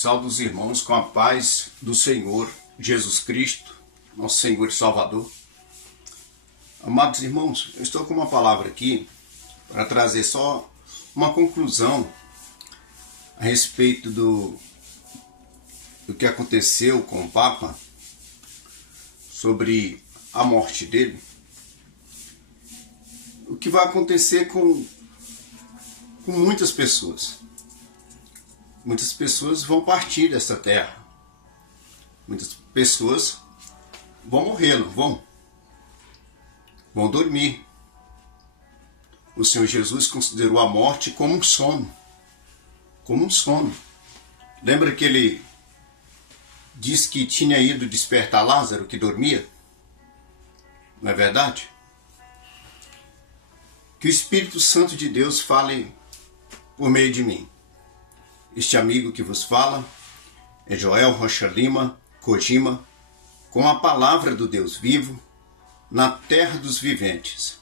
Saúdo os irmãos com a paz do Senhor Jesus Cristo, nosso Senhor e Salvador. Amados irmãos, eu estou com uma palavra aqui para trazer só uma conclusão a respeito do que aconteceu com o Papa, sobre a morte dele. O que vai acontecer com muitas pessoas. Muitas pessoas vão partir desta terra. Muitas pessoas vão morrer, não vão? Vão dormir. O Senhor Jesus considerou a morte como um sono. Como um sono. Lembra que ele disse que tinha ido despertar Lázaro, que dormia? Não é verdade? Que o Espírito Santo de Deus fale por meio de mim. Este amigo que vos fala é Joel Rocha Lima Kojima, com a palavra do Deus vivo, na terra dos viventes.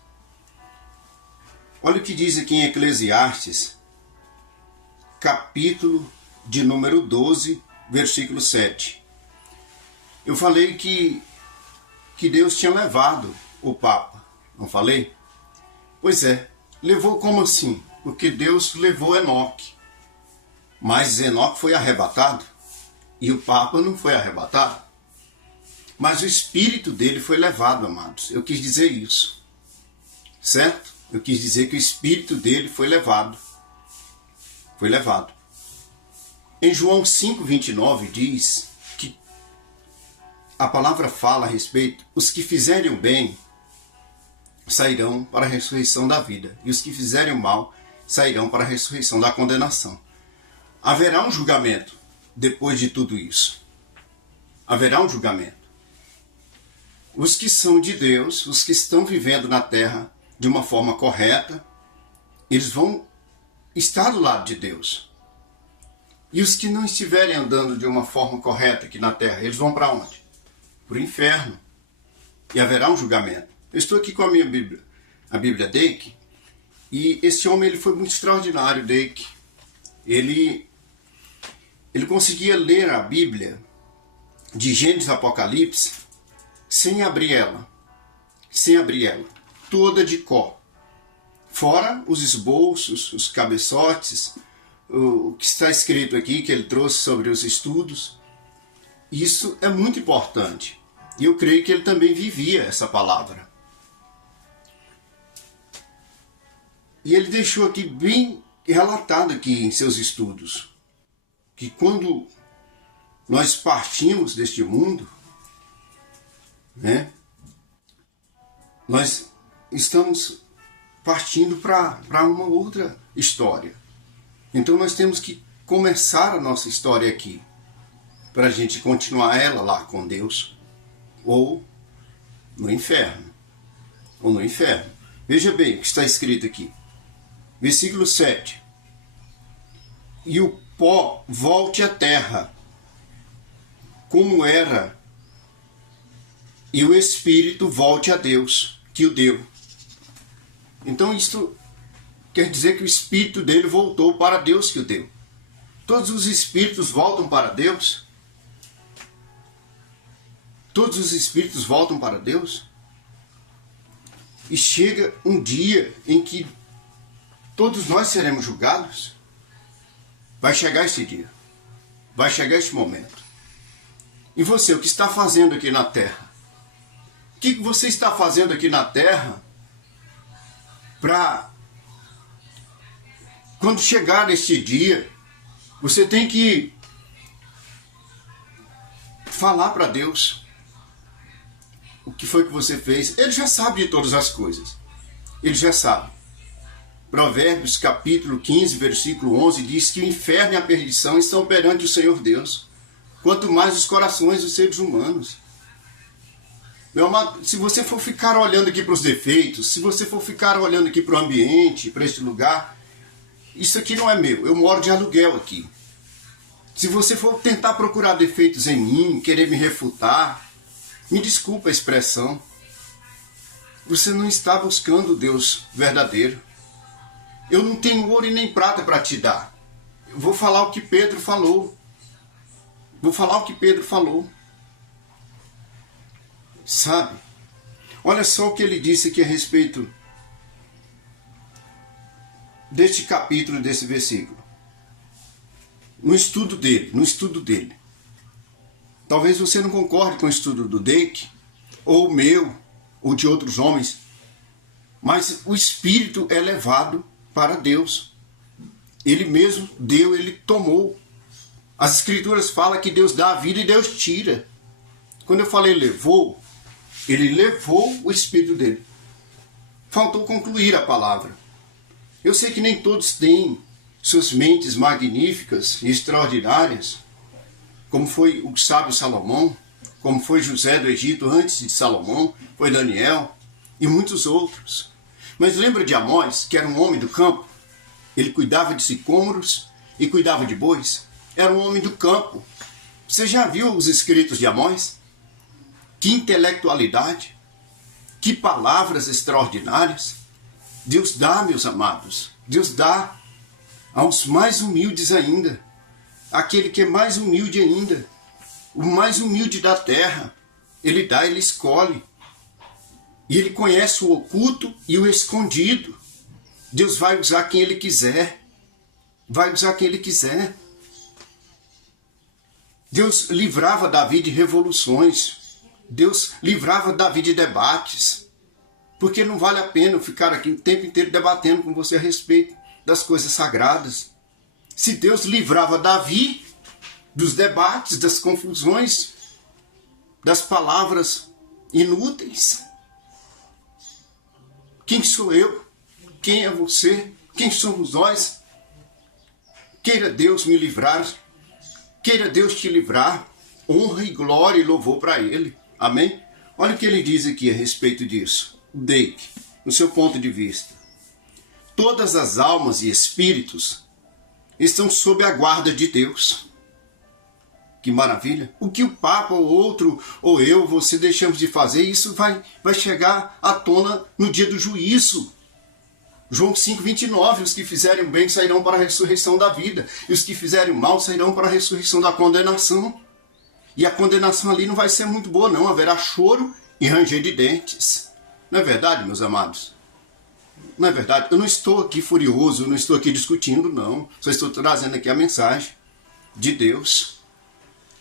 Olha o que diz aqui em Eclesiastes, capítulo de número 12, versículo 7. Eu falei que Deus tinha levado o Papa, não falei? Pois é, levou como assim? Porque Deus levou Enoque. Mas Enoque foi arrebatado e o Papa não foi arrebatado. Mas o espírito dele foi levado, amados. Eu quis dizer isso. Certo? Eu quis dizer que o espírito dele foi levado. Foi levado. Em João 5,29 diz que a palavra fala a respeito: os que fizerem o bem sairão para a ressurreição da vida, e os que fizerem o mal sairão para a ressurreição da condenação. Haverá um julgamento depois de tudo isso. Haverá um julgamento. Os que são de Deus, os que estão vivendo na terra de uma forma correta, eles vão estar do lado de Deus. E os que não estiverem andando de uma forma correta aqui na terra, eles vão para onde? Para o inferno. E haverá um julgamento. Eu estou aqui com a minha Bíblia, a Bíblia Dake, e esse homem ele foi muito extraordinário, Dake. Ele conseguia ler a Bíblia de Gênesis a Apocalipse sem abrir ela, toda de cor. Fora os esboços, os cabeçotes, o que está escrito aqui, que ele trouxe sobre os estudos. Isso é muito importante. E eu creio que ele também vivia essa palavra. E ele deixou aqui bem relatado aqui em seus estudos, que quando nós partimos deste mundo, nós estamos partindo para uma outra história. Então nós temos que começar a nossa história aqui, para a gente continuar ela lá com Deus, ou no inferno. Veja bem o que está escrito aqui. Versículo 7. E o pó volte à terra, como era, e o Espírito volte a Deus, que o deu. Então isto quer dizer que o Espírito dele voltou para Deus que o deu. Todos os Espíritos voltam para Deus? Todos os Espíritos voltam para Deus? E chega um dia em que todos nós seremos julgados? Vai chegar esse dia. Vai chegar esse momento. E você, o que está fazendo aqui na terra? O que você está fazendo aqui na terra para, quando chegar esse dia, você tem que falar para Deus o que foi que você fez. Ele já sabe de todas as coisas. Ele já sabe. Provérbios capítulo 15, versículo 11 diz que o inferno e a perdição estão perante o Senhor Deus, quanto mais os corações dos seres humanos. Meu amado, se você for ficar olhando aqui para os defeitos, se você for ficar olhando aqui para o ambiente, para este lugar, isso aqui não é meu, eu moro de aluguel aqui. Se você for tentar procurar defeitos em mim, querer me refutar, me desculpa a expressão, você não está buscando o Deus verdadeiro. Eu não tenho ouro e nem prata para te dar. Eu vou falar o que Pedro falou. Vou falar o que Pedro falou. Sabe? Olha só o que ele disse aqui a respeito deste capítulo, desse versículo. No estudo dele. Talvez você não concorde com o estudo do Dake, ou o meu, ou de outros homens, mas o Espírito é levado para Deus. Ele mesmo deu, ele tomou. As Escrituras falam que Deus dá a vida e Deus tira. Quando eu falei levou, ele levou o Espírito dele. Faltou concluir a palavra. Eu sei que nem todos têm suas mentes magníficas e extraordinárias, como foi o sábio Salomão, como foi José do Egito antes de Salomão, foi Daniel e muitos outros. Mas lembra de Amós, que era um homem do campo? Ele cuidava de sicômoros e cuidava de bois. Era um homem do campo. Você já viu os escritos de Amós? Que intelectualidade, que palavras extraordinárias. Deus dá, meus amados, Deus dá aos mais humildes ainda, aquele que é mais humilde ainda, o mais humilde da terra. Ele dá, ele escolhe. E ele conhece o oculto e o escondido. Deus vai usar quem ele quiser. Vai usar quem ele quiser. Deus livrava Davi de revoluções. Deus livrava Davi de debates. Porque não vale a pena eu ficar aqui o tempo inteiro debatendo com você a respeito das coisas sagradas. Se Deus livrava Davi dos debates, das confusões, das palavras inúteis, quem sou eu? Quem é você? Quem somos nós? Queira Deus me livrar. Queira Deus te livrar. Honra e glória e louvor para Ele. Amém? Olha o que ele diz aqui a respeito disso. Dake, no seu ponto de vista. Todas as almas e espíritos estão sob a guarda de Deus. Que maravilha! O que o Papa, ou outro, ou eu, você deixamos de fazer, isso vai chegar à tona no dia do juízo. João 5,29, os que fizerem bem sairão para a ressurreição da vida, e os que fizerem mal sairão para a ressurreição da condenação. E a condenação ali não vai ser muito boa não, haverá choro e ranger de dentes. Não é verdade, meus amados? Não é verdade? Eu não estou aqui furioso, não estou aqui discutindo, não. Só estou trazendo aqui a mensagem de Deus,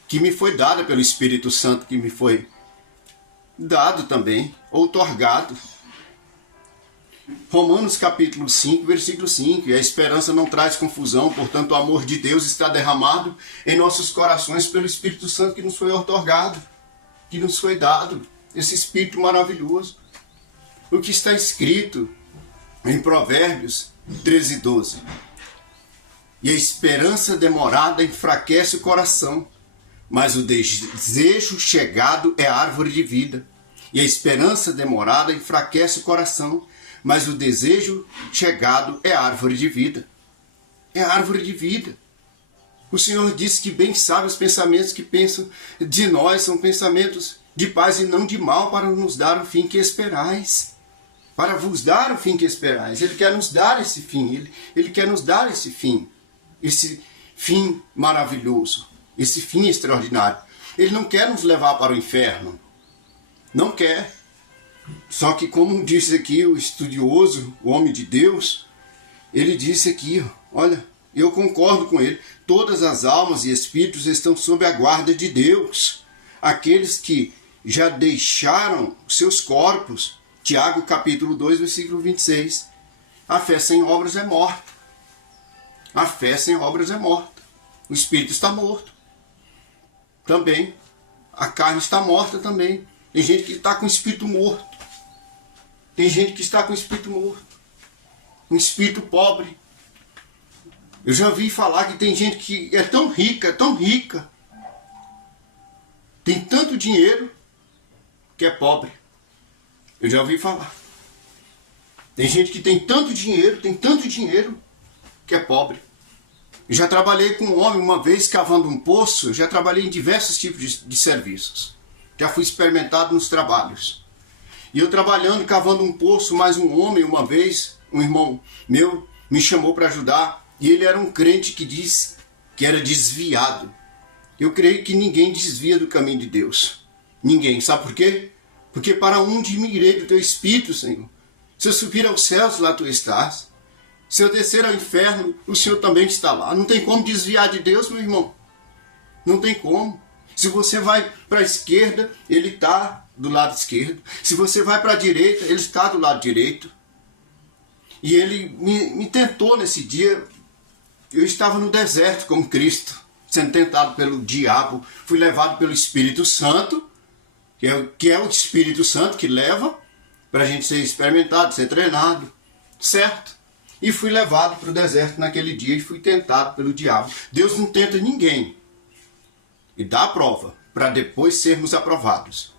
que me foi dada pelo Espírito Santo, que me foi dado também, outorgado. Romanos capítulo 5, versículo 5. E a esperança não traz confusão, portanto o amor de Deus está derramado em nossos corações pelo Espírito Santo que nos foi outorgado, que nos foi dado, esse Espírito maravilhoso. O que está escrito em Provérbios 13, 12. E a esperança demorada enfraquece o coração, mas o desejo chegado é árvore de vida. E a esperança demorada enfraquece o coração, mas o desejo chegado é árvore de vida. É árvore de vida. O Senhor disse que bem sabe os pensamentos que pensam de nós, são pensamentos de paz e não de mal, para nos dar o fim que esperais. Para vos dar o fim que esperais. Ele quer nos dar esse fim. Ele quer nos dar esse fim. Esse fim maravilhoso. Esse fim extraordinário. Ele não quer nos levar para o inferno. Não quer. Só que, como disse aqui o estudioso, o homem de Deus, ele disse aqui, olha, eu concordo com ele, todas as almas e espíritos estão sob a guarda de Deus. Aqueles que já deixaram seus corpos, Tiago capítulo 2, versículo 26, a fé sem obras é morta. A fé sem obras é morta. O espírito está morto. Também. A carne está morta também. Tem gente que está com o espírito morto. Tem gente que está com o espírito morto. Um espírito pobre. Eu já ouvi falar que tem gente que é tão rica, tem tanto dinheiro, que é pobre. Eu já ouvi falar. Tem gente que tem tanto dinheiro, que é pobre. Eu já trabalhei com um homem uma vez cavando um poço, eu já trabalhei em diversos tipos de serviços. Já fui experimentado nos trabalhos. E eu trabalhando, cavando um poço, mais um homem, uma vez, um irmão meu, me chamou para ajudar. E ele era um crente que disse que era desviado. Eu creio que ninguém desvia do caminho de Deus. Ninguém. Sabe por quê? Porque para onde me irei do teu espírito, Senhor? Se eu subir aos céus, lá tu estás. Se eu descer ao inferno, o Senhor também está lá. Não tem como desviar de Deus, meu irmão. Não tem como. Se você vai para a esquerda, Ele está do lado esquerdo. Se você vai para a direita, Ele está do lado direito. E Ele me tentou nesse dia. Eu estava no deserto como Cristo, sendo tentado pelo diabo. Fui levado pelo Espírito Santo, que é o Espírito Santo que leva para a gente ser experimentado, ser treinado, certo? E fui levado para o deserto naquele dia e fui tentado pelo diabo. Deus não tenta ninguém. E dá a prova, para depois sermos aprovados.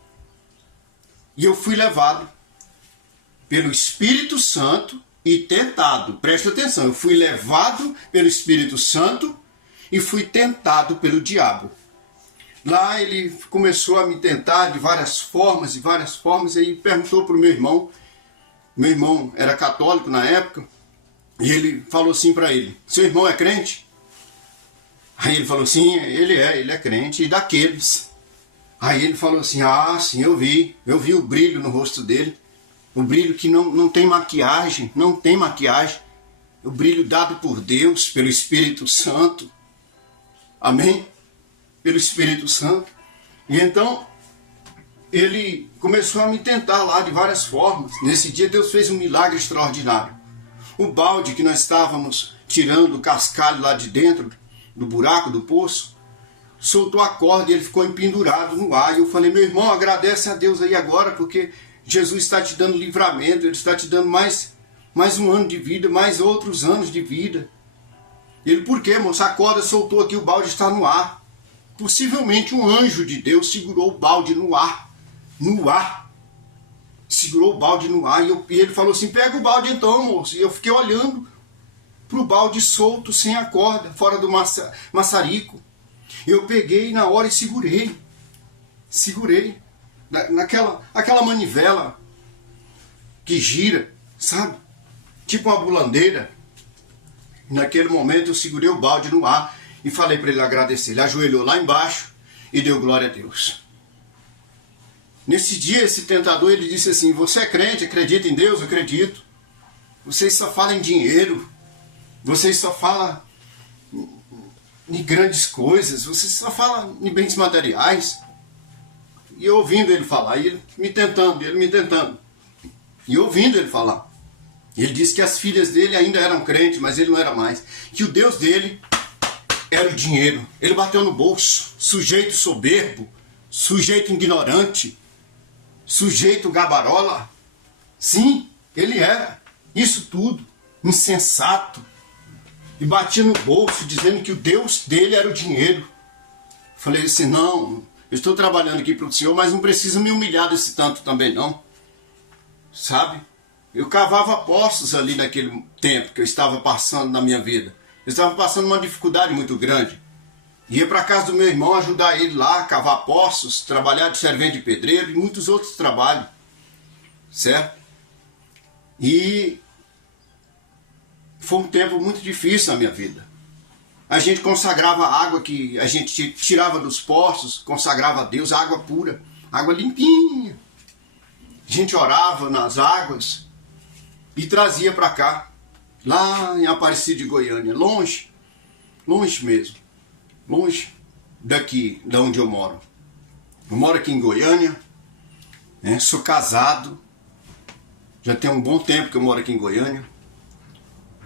E eu fui levado pelo Espírito Santo e tentado. Presta atenção, eu fui levado pelo Espírito Santo e fui tentado pelo diabo. Lá ele começou a me tentar de várias formas, e aí perguntou para o meu irmão. Meu irmão era católico na época, e ele falou assim para ele: seu irmão é crente? Aí ele falou assim: ele é crente, e daqueles. Aí ele falou assim: ah, sim, eu vi o brilho no rosto dele, o brilho que não tem maquiagem, o brilho dado por Deus, pelo Espírito Santo, amém? Pelo Espírito Santo. E então ele começou a me tentar lá de várias formas. Nesse dia Deus fez um milagre extraordinário. O balde que nós estávamos tirando o cascalho lá de dentro do buraco, do poço, soltou a corda e ele ficou empendurado no ar. E eu falei: meu irmão, agradece a Deus aí agora, porque Jesus está te dando livramento, Ele está te dando mais um ano de vida, mais outros anos de vida. Ele: por quê, moço? A corda soltou aqui, o balde está no ar. Possivelmente um anjo de Deus segurou o balde no ar. Segurou o balde no ar. E ele falou assim: pega o balde então, moço. E eu fiquei olhando para o balde solto, sem a corda, fora do maçarico. Eu peguei na hora e segurei. Aquela manivela que gira, sabe? Tipo uma bulandeira. Naquele momento eu segurei o balde no ar e falei para ele agradecer. Ele ajoelhou lá embaixo e deu glória a Deus. Nesse dia, esse tentador, ele disse assim: você é crente, acredita em Deus? Eu acredito. Vocês só falam em dinheiro. Vocês só falam em grandes coisas. Vocês só falam em bens materiais. E eu ouvindo ele falar, e ele me tentando. E ouvindo ele falar. Ele disse que as filhas dele ainda eram crentes, mas ele não era mais. Que o Deus dele era o dinheiro. Ele bateu no bolso. Sujeito soberbo, sujeito ignorante, sujeito gabarola. Sim, ele era. Isso tudo. Insensato. E batia no bolso, dizendo que o Deus dele era o dinheiro. Falei assim: não, eu estou trabalhando aqui para o Senhor, mas não precisa me humilhar desse tanto também não. Sabe? Eu cavava poços ali naquele tempo que eu estava passando na minha vida. Eu estava passando uma dificuldade muito grande. Ia para casa do meu irmão ajudar ele lá, cavar poços, trabalhar de servente de pedreiro e muitos outros trabalhos. Certo? E foi um tempo muito difícil na minha vida. A gente consagrava a água que a gente tirava dos poços, consagrava a Deus, água pura, água limpinha. A gente orava nas águas e trazia para cá, lá em Aparecida de Goiânia, longe mesmo, longe daqui, de onde eu moro. Eu moro aqui em Goiânia, né? Sou casado, já tem um bom tempo que eu moro aqui em Goiânia,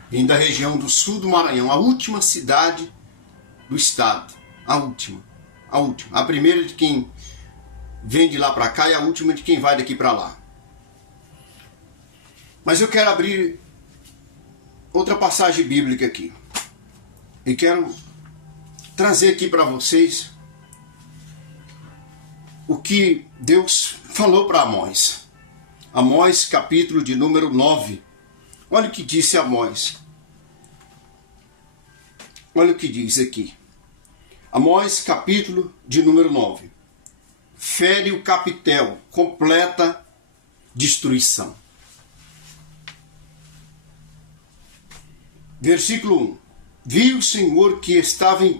vim da região do sul do Maranhão, a última cidade do estado, a última, a primeira de quem vem de lá para cá e a última de quem vai daqui para lá. Mas eu quero abrir outra passagem bíblica aqui. E quero trazer aqui para vocês o que Deus falou para Amós. Amós, capítulo de número 9. Olha o que disse Amós. Olha o que diz aqui. Amós, capítulo de número 9. Fere o capitel, completa destruição. Versículo 1. Vi o Senhor que estava em